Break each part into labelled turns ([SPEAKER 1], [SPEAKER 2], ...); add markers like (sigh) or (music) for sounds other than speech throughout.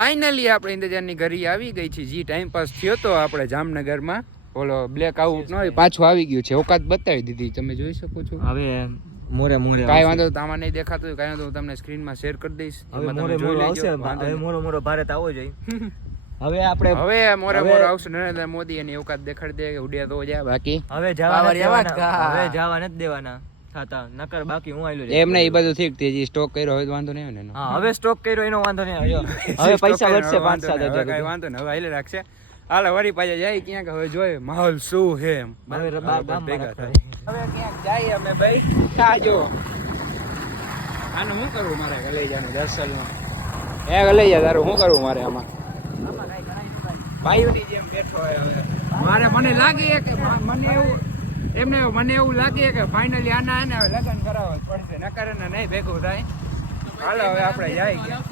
[SPEAKER 1] Finally આપણે ઇન્તજારની ઘરે આવી ગઈ છે. જે ટાઈમ પાસ થયો તો આપણે જામનગરમાં ઓલો બ્લેક આઉટ નો પાછું આવી ગયું છે. ઓકાત બતાવી દીધી. તમે જોઈ શકો છો.
[SPEAKER 2] હવે મોરે મોરે
[SPEAKER 1] કાઈ. વાંધો આમાં નહીં દેખાતું કાઈ વાંધો હું તમને સ્ક્રીનમાં શેર કરી દઈશ.
[SPEAKER 2] હવે મોરે મોરો આવશે. હવે મોરો મોરો ભારત આવો જોઈએ. (laughs) હવે આપણે
[SPEAKER 1] હવે મોરે મોરે આવશે. નરેન્દ્ર મોદી એની ઓકાત દેખાડી દે. કે ઉડ્યા તો જાય બાકી
[SPEAKER 2] હવે જવા. હવે જવા નથી દેવાના. થાતા નકર બાકી હું આયલો
[SPEAKER 1] એમને એ બધું ઠીક તે જે સ્ટોક કર્યો હોય તો વાંધો નહીં ને.
[SPEAKER 2] હા હવે સ્ટોક કર્યો એનો વાંધો નહીં (laughs) હવે પૈસા વધશે
[SPEAKER 1] હવે
[SPEAKER 2] પાંચ સાત.
[SPEAKER 1] હવે
[SPEAKER 2] હજાર
[SPEAKER 1] કઈ વાંધો નહીં હવે આયલે રાખશે. હાલો વળી પાછા જાય ક્યાંક હવે જોઈએ માહોલ શું હે એમ.
[SPEAKER 2] હવે
[SPEAKER 1] ભેગા થાય. હવે ક્યાંક જઈએ અમે ભાઈ. તાજો આને શું કરવું મારે? ગલેજાનું દર્શનમાં એ ગલેજા તારું શું કરવું મારે આમાં? ભાઈઓની જેમ બેઠો હોય હવે. મારે મને લાગે કે મને એવું એમને મને એવું લાગે કે ફાઇનલી આના એને હવે લગ્ન કરાવવા જ પડશે. નકર એને નહીં ભેગું થાય. હાલો હવે આપણે જાય ગયા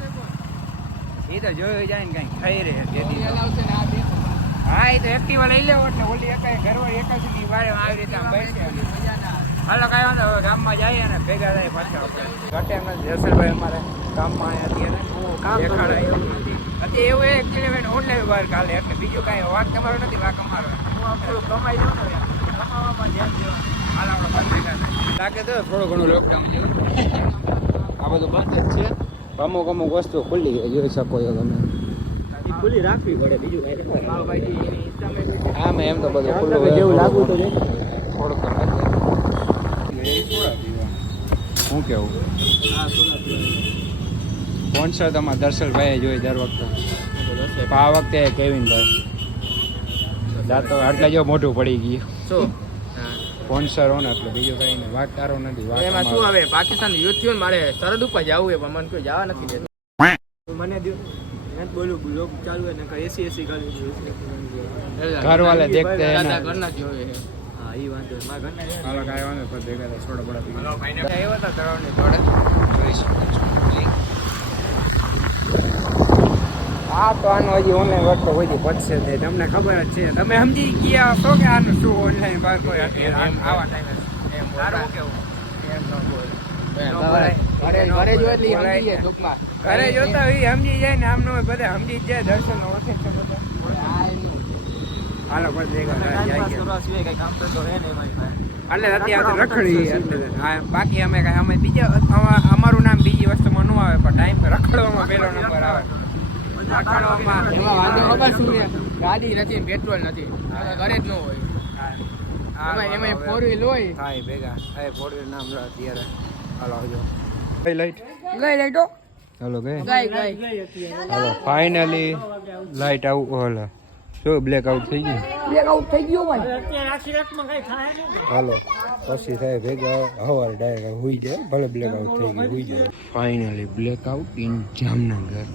[SPEAKER 1] એ તો જોયું જાય ને કઈ ખાઈ રહે તેથી હા એ તો એક્ટિવા લઈ લેવો એટલે ઓલી એકાઈ ઘરવાળી સુધી વારે આવી રીતે આમ બેસે. હાલો કાંઈ વાંધો હવે ગામમાં જઈએ અને ભેગા થાય પાછા આપણે. ઘટે એમ જસલભાઈ અમારે ગામમાં દેખાડાય. એવું અત્યારે એવું એક કિલોમીટર ઓનલાઈન વાર કાલે એટલે બીજું કાંઈ વાત તમારો નથી વાક અમારો. હું આપણું કમાઈ દઉં ને લાગે તો થોડું ઘણું લોકડાઉન આ બધું બંધ જ છે. અમુક અમુક વસ્તુ ખુલ્લી જોઈ શકો છો તમે.
[SPEAKER 2] ખુલ્લી રાખવી પડે બીજું
[SPEAKER 1] હા મેં એમ તો બધું ખુલ્લું
[SPEAKER 2] જેવું લાગવું તો
[SPEAKER 1] થોડુંક શું કેવું? સ્પોન્સર તમારા દર્શનભાઈ જોઈ દર વખતે? આ વખતે કેવિનભાઈ દાંતો આટલા જો મોઢું પડી ગયું
[SPEAKER 3] શું
[SPEAKER 1] સ્પોન્સર હો ને એટલે બીજું કઈ નહીં વાત તારો નથી વાત
[SPEAKER 3] એમાં શું આવે પાકિસ્તાન યુદ્ધ થયું ને મારે સરહદ ઉપર જવું છે પણ મને કોઈ જવા નથી દેતું
[SPEAKER 2] મને દો મેં બોલું લોક ચાલુ હોય ને એસી એસી ગાડી
[SPEAKER 1] ઘરવાલે દેખતે હે
[SPEAKER 3] દાદા
[SPEAKER 1] ને.
[SPEAKER 3] ઘરના જોવે
[SPEAKER 2] હા એ વાંધો નહીં. ઘર ના
[SPEAKER 1] હાલો કાઈ વાંધો નહીં, ભેગા થાય, સોડા બોડા પી ગયા. આવ્યા હતા તળાવની જોડે. જોઈ શકો છો. આ તો આનો હજી ઓનલાઈન વર્ક તો કોઈ પતશે નહીં. તમને ખબર જ છે. તમે સમજી ગયા છો કે આનું શું ઓનલાઈન વર્ક હોય આવા ટાઈમે તારું કેવું? એમ ન બોલ.
[SPEAKER 3] ઘરે
[SPEAKER 1] જોતા હોય સમજી જાય ને આમ ન બધા સમજી જાય. દર્શન ઓળખે છે બધા. હાલો બસ ભેગા. એટલે અત્યારે રખડી બાકી અમે કાંઈ અમે બીજા અમા- અમારું નામ બીજી વસ્તુમાં ન આવે પણ ટાઈમ રખડવામાં પહેલો નંબર આવે.
[SPEAKER 3] એમાં વાંધો ખબર શું છે? ગાડી નથી પેટ્રોલ નથી. ઘરે જ ન હોય. એમાં એમાં ફોર વ્હીલ હોય.
[SPEAKER 1] થાય ભેગા. થાય ફોર વ્હીલ નામ અત્યારે હાલો આવજો. લાઈટ
[SPEAKER 3] ગઈ લાઈટો
[SPEAKER 1] હાલો ગઈ.
[SPEAKER 3] ગઈ ગઈ.
[SPEAKER 1] હાલો ફાઇનલી લાઈટ આવું હાલો. શું બ્લેક આઉટ થઈ ગયું
[SPEAKER 3] બ્લેક આઉટ થઈ ગયું ભાઈ.
[SPEAKER 1] હાલો પછી થાય ભેગા હવાર ડાયરેક્ટ હુઈ જાય ભલે બ્લેક આઉટ થઈ ગયું હોઈ જાય. Finally black out in Jamnagar.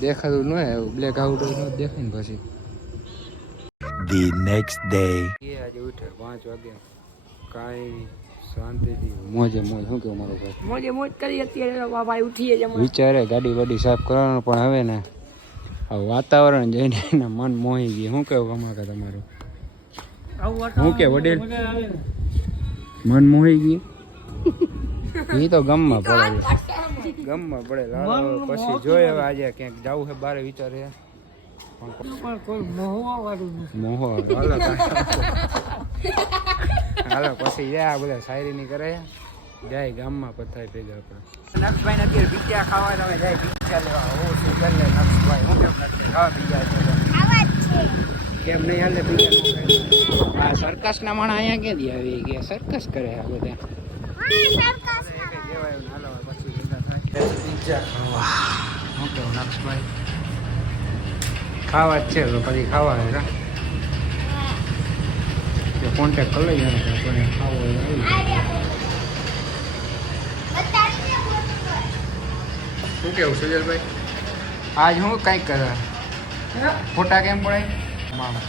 [SPEAKER 1] દેખાતું ન હોય બ્લેક આઉટ ન દેખાય ને પછી.
[SPEAKER 4] ધી નેક્સ્ટ ડે
[SPEAKER 1] એ આજે ઉઠે પાંચ વાગે. કાંઈ શાંતિથી મોજે મોજ. શું કેવું મારો ભાઈ?
[SPEAKER 3] મોજે મોજ કરી અત્યારે ભાઈ ઉઠીએ જ
[SPEAKER 1] વિચારે ગાડી વાડી સાફ કરવાનું પણ હવે ને આ વાતાવરણ જઈને એના મન મોહી ગયું. શું કેવું અમારે તમારું? શું કે વડીલ? મન મોહી ગયું? (laughs) એ તો ગમમાં પડે. ગમમાં પડે. લાલ પછી જોઈએ હવે આજે ક્યાંક જવું છે બારે વિચારે. મોહો હાલો હાલો પછી જાય આ બધા શાયરીની કરે. જાય ગામમાં પથાય ભેગા આપણે. નક્ષભાઈ અત્યારે બીજા ખાવા તમે જાય બીજા લેવા. ઓ શું કરી નક્ષભાઈ હું કેમ નથી? ખાવા બીજા કેમ નહીં હાલે બીજા આ સર્કસના માણસ અહીંયા ક્યાંથી આવી ગયા? સર્કસ કરે આ બધા. ને ખાવા હું જ છે, તો પછી ખાવા છે કોન્ટેક કરી લઈએ ને કે ખાવો. શું કેવું, સુજલભાઈ? આજ હું કંઈક કરે? ફોટા કેમ પડાય? મામા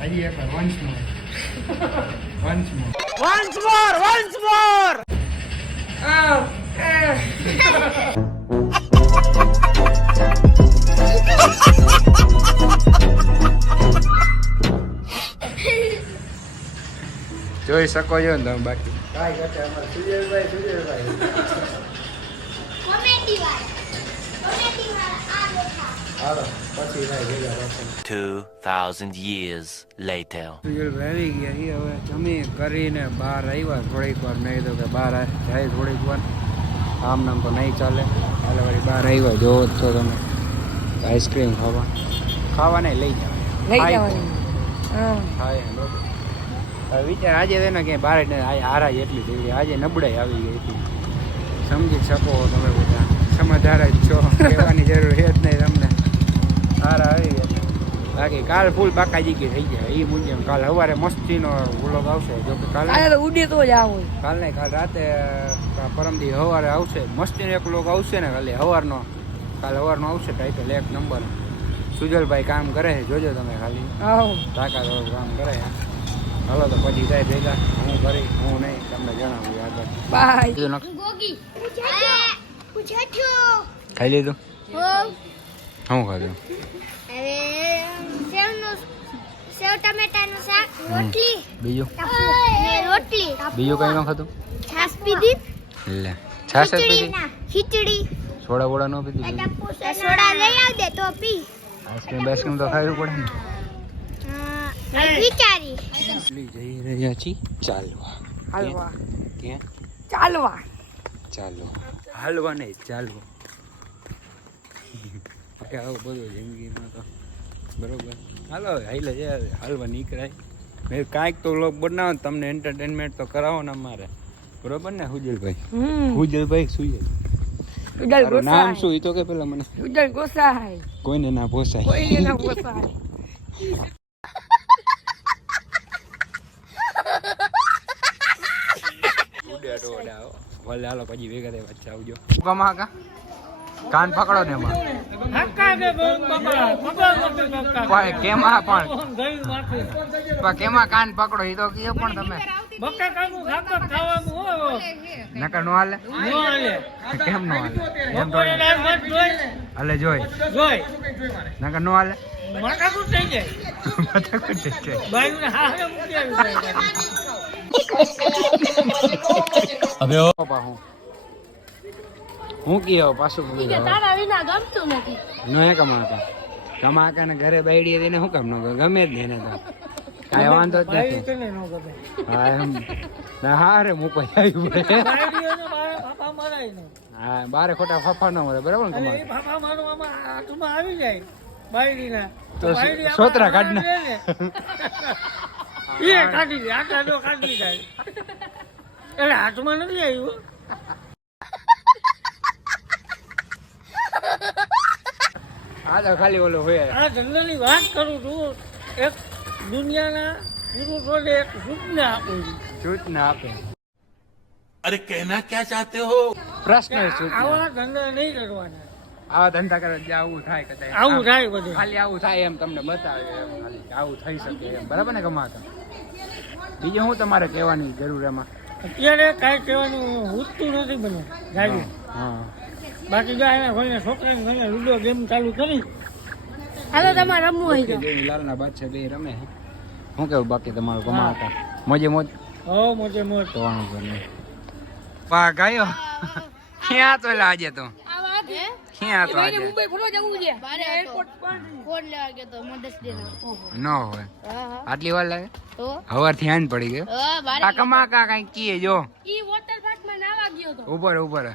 [SPEAKER 1] હજી એક વાર વંશ મોર વંશ મોર જોઈ શકો છો ને તમે બાકી કાંઈ ઘટે અમારે સુજલભાઈ સુજલભાઈ
[SPEAKER 2] હાલો પછી થાય ભેગા રોશન
[SPEAKER 4] 2,000 years later.
[SPEAKER 1] આવી ગયા એ હવે જમી કરીને બહાર આવ્યા થોડીક વાર. મેં કીધું કે બહાર જાય થોડીક વાર. આમ નામ તો નહીં ચાલે. એટલે વળી બહાર આવ્યા. જોવો જ છો તમે. આઈસ્ક્રીમ ખાવા. ખાવા નહીં લઈ
[SPEAKER 3] જવાની. હા.
[SPEAKER 1] વિચાર આજે છે ને કે બહાર જ હારા એટલી થઈ ગઈ. આજે નબળાઈ આવી ગઈ હતી. સમજી શકો તમે બધા. સમજદાર જ છો (laughs) કહેવાની જરૂર છે જ નહીં તમને હારા આવી ગયા બાકી કાલ ફૂલ બાકા જીગી થઈ ગયા એ મુંજે કાલ સવારે મસ્તીનો વ્લોગ આવશે. જો કે કાલ
[SPEAKER 3] કાલે ઉડી તો જ આવો.
[SPEAKER 1] કાલ નહીં કાલ રાતે પરમદી સવારે આવશે. મસ્તીનો એક વ્લોગ આવશે ને કાલે સવારનો. કાલ સવારનો આવશે ટાઈટલ એક નંબર સુજલભાઈ કામ કરે છે. જોજો તમે ખાલી.
[SPEAKER 3] આવો.
[SPEAKER 1] તાકાત કામ કરે છે. હાલો તો પછી જાય ભેગા. હું કરી હું નહીં. તમને જણાવું આગળ
[SPEAKER 3] બાય.
[SPEAKER 5] ગોગી
[SPEAKER 1] ખાઈ લીધું?
[SPEAKER 5] હું.
[SPEAKER 1] શું ખાધું?
[SPEAKER 5] સેવ ટમેટાનું શાક રોટલી.
[SPEAKER 1] બીજું?
[SPEAKER 5] ને રોટલી.
[SPEAKER 1] બીજું કઈ ન ખાધું
[SPEAKER 5] છાસ પીધી?
[SPEAKER 1] લે. છાસ જ પીધી?
[SPEAKER 5] ખીચડી.
[SPEAKER 1] સોડા વોડા ન પીધી
[SPEAKER 5] સોડા લઈ આવજે તો પી.
[SPEAKER 1] આઈસ્ક્રીમ બાઈસ્ક્રીમ તો ખાવી પડે ને.
[SPEAKER 5] વિચારી.
[SPEAKER 1] જઈ રહ્યા ચાલવા.
[SPEAKER 3] હાલવા.
[SPEAKER 1] ક્યાં
[SPEAKER 3] ચાલવા.
[SPEAKER 1] ચાલો હાલવા નહીં ચાલવા. (laughs) આવું બધું જિંદગીમાં તો બરોબર. હાલો હાલે છે હાલવા નીકળાય. મેં કાંઈક તો લોક બનાવો તમને એન્ટરટેનમેન્ટ તો કરાવો ને અમારે. બરોબર ને હુજલભાઈ? હુજલભાઈ સુજલ
[SPEAKER 3] ઉડલ
[SPEAKER 1] નામ શું? એ તો કે પેલા મને.
[SPEAKER 3] ઉડલ ગોસાઈ.
[SPEAKER 1] કોઈને ના પોસાય.
[SPEAKER 3] કોઈને ના
[SPEAKER 1] પોસાય. ભલે હાલો પછી ભેગા થાય વાત આવજો. કમા કા કાન પકડો ને એમાં. કેમાં પણ. કેમાં કાન પકડો એ તો કયો પણ તમે. નકર નો હાલે? કેમ નો હાલે? એમ તો હાલે જોઈ. નકર નો હાલે? માથાકૂટ થઈ જાય. હું કયો પાછું
[SPEAKER 5] તારા વિના ગમતું નથી.
[SPEAKER 1] નો હે કમાતા. કમાકા ને ઘરે બેડી દઈને શું કામ ન કરે? ગમે જ નહીં એને તો. કાંઈ વાંધો જ નથી. હા એમ. ના હા રે મૂકો આવ્યું પડે હા બારે ખોટા ફાફા ન મળે બરાબર ને કમાતા? તો (laughs) એટલે હાથમાં નથી ના હા તો ખાલી ઓલો હોય.
[SPEAKER 6] આ ધંધાની વાત કરું છું એક દુનિયાના પુરુષોને એક જૂથને આપું
[SPEAKER 1] જૂથને આપે.
[SPEAKER 4] અરે કહેના ક્યાં ચાહતે હો?
[SPEAKER 1] પ્રશ્ન છે?
[SPEAKER 6] આવા ધંધા નહીં કરવાના.
[SPEAKER 1] આવા ધંધા કરે આવું થાય કદાચ
[SPEAKER 6] આવું થાય બધું.
[SPEAKER 1] ખાલી આવું થાય એમ તમને બતાવે ખાલી આવું થઈ શકે એમ. બરાબર ને કમાતા? બીજું હું તમારે કહેવાની જરૂર એમાં?
[SPEAKER 6] અત્યારે કાંઈ કહેવાનું હું નથી બને
[SPEAKER 1] હા.
[SPEAKER 6] બાકી એના ભાઈને છોકરાને ભાઈને લૂડો ગેમ ચાલુ કરી.
[SPEAKER 5] હાલો તમારે રમવું હોય
[SPEAKER 1] કે જે લાલના બાદશાહ બે રમે શું કેવું બાકી તમારું કમાતા મોજે મોજ?
[SPEAKER 6] હો મોજે મોજ.
[SPEAKER 1] તો વાંધો નહીં. પા ગાયો. ક્યાં તો લાજે તો? ક્યાં તો આજે?
[SPEAKER 3] મુંબઈ ફરવા જવું છે.
[SPEAKER 5] ફોન લેવા ગયો તો મધર્સ ડે
[SPEAKER 1] ન. હોય. આટલી વાર લાગે?
[SPEAKER 5] તો?
[SPEAKER 1] હવારથી આન પડી ગયો? આ કમા કા કઈ કીએ જો.
[SPEAKER 5] ઈ વોટર પાર્કમાં નાવા ગયો તો.
[SPEAKER 1] ઉપર ઉપર.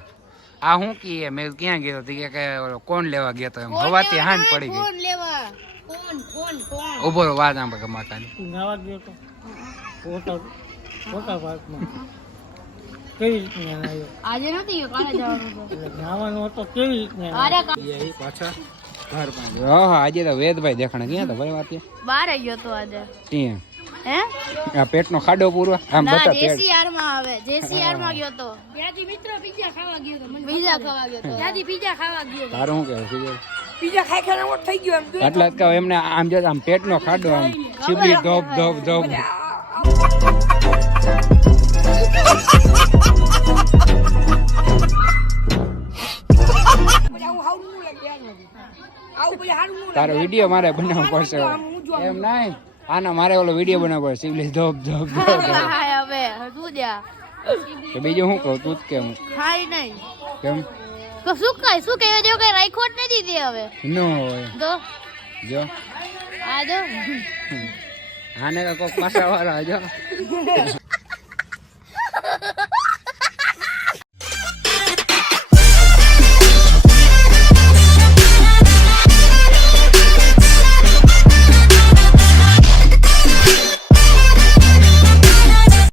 [SPEAKER 1] આ હું કીએ મેં ક્યાં ગયો તો કે કોણ લેવા ગયો તો એમ? હવાથી હાન પડી ગઈ.
[SPEAKER 5] કોણ લેવા? કોણ કોણ કોણ?
[SPEAKER 1] ઊભો ઉપર વાત આમ કમાતા
[SPEAKER 6] નાવા ગયો તો. વોટર વોટર પાર્કમાં કેવી રીતના આવ્યો?
[SPEAKER 5] આજે નથી ગયો કાલે જવાનું તો
[SPEAKER 6] એટલે નાવાનો હતો કેવી રીતના
[SPEAKER 5] અરે
[SPEAKER 1] પાછા ઘર પાસે હા હા આજે તો વેદભાઈ દેખાણા. ક્યાં તો ભાઈ વાત
[SPEAKER 5] બાર આવ્યો તો આજે.
[SPEAKER 1] ત્યાં.
[SPEAKER 5] હે?
[SPEAKER 1] આ પેટનો ખાડો પૂરો. આમ બતા પેટ.
[SPEAKER 5] જેસીઆરમાં આવે જેસીઆરમાં ગયો તો.
[SPEAKER 3] ત્યાંથી મિત્રો પીઝા ખાવા ગયો તો મને
[SPEAKER 5] પીઝા ખાવા ગયો તો.
[SPEAKER 3] ત્યાંથી પીઝા ખાવા ગયો તો.
[SPEAKER 1] તારું શું કહે છે
[SPEAKER 3] પીઝા ખાઈ ખાઈને મોટ થઈ ગયો એમ
[SPEAKER 1] એટલે જ કહું એમને આમ જો આમ પેટનો ખાડો આમ ચીબડી ધોપ ધોપ ધોપ તારો વીડિયો મારે બનાવવો પડશે. એમ નહીં. આના મારે ઓલો વીડિયો બનાવવો પડે ચીબડી ધોપ ધોપ.
[SPEAKER 5] હવે શું દ્યા
[SPEAKER 1] બીજું શું કહું તું જ કેમ
[SPEAKER 5] ખાઈ નહીં.
[SPEAKER 1] કેમ?
[SPEAKER 5] તો શું કઈ શું કહેવા જો કઈ રાખ્યો જ નથી તે હવે?
[SPEAKER 1] નો હોય.
[SPEAKER 5] તો?
[SPEAKER 1] જો.
[SPEAKER 5] આ જો.
[SPEAKER 1] આને કોક પાછા વાળા જો.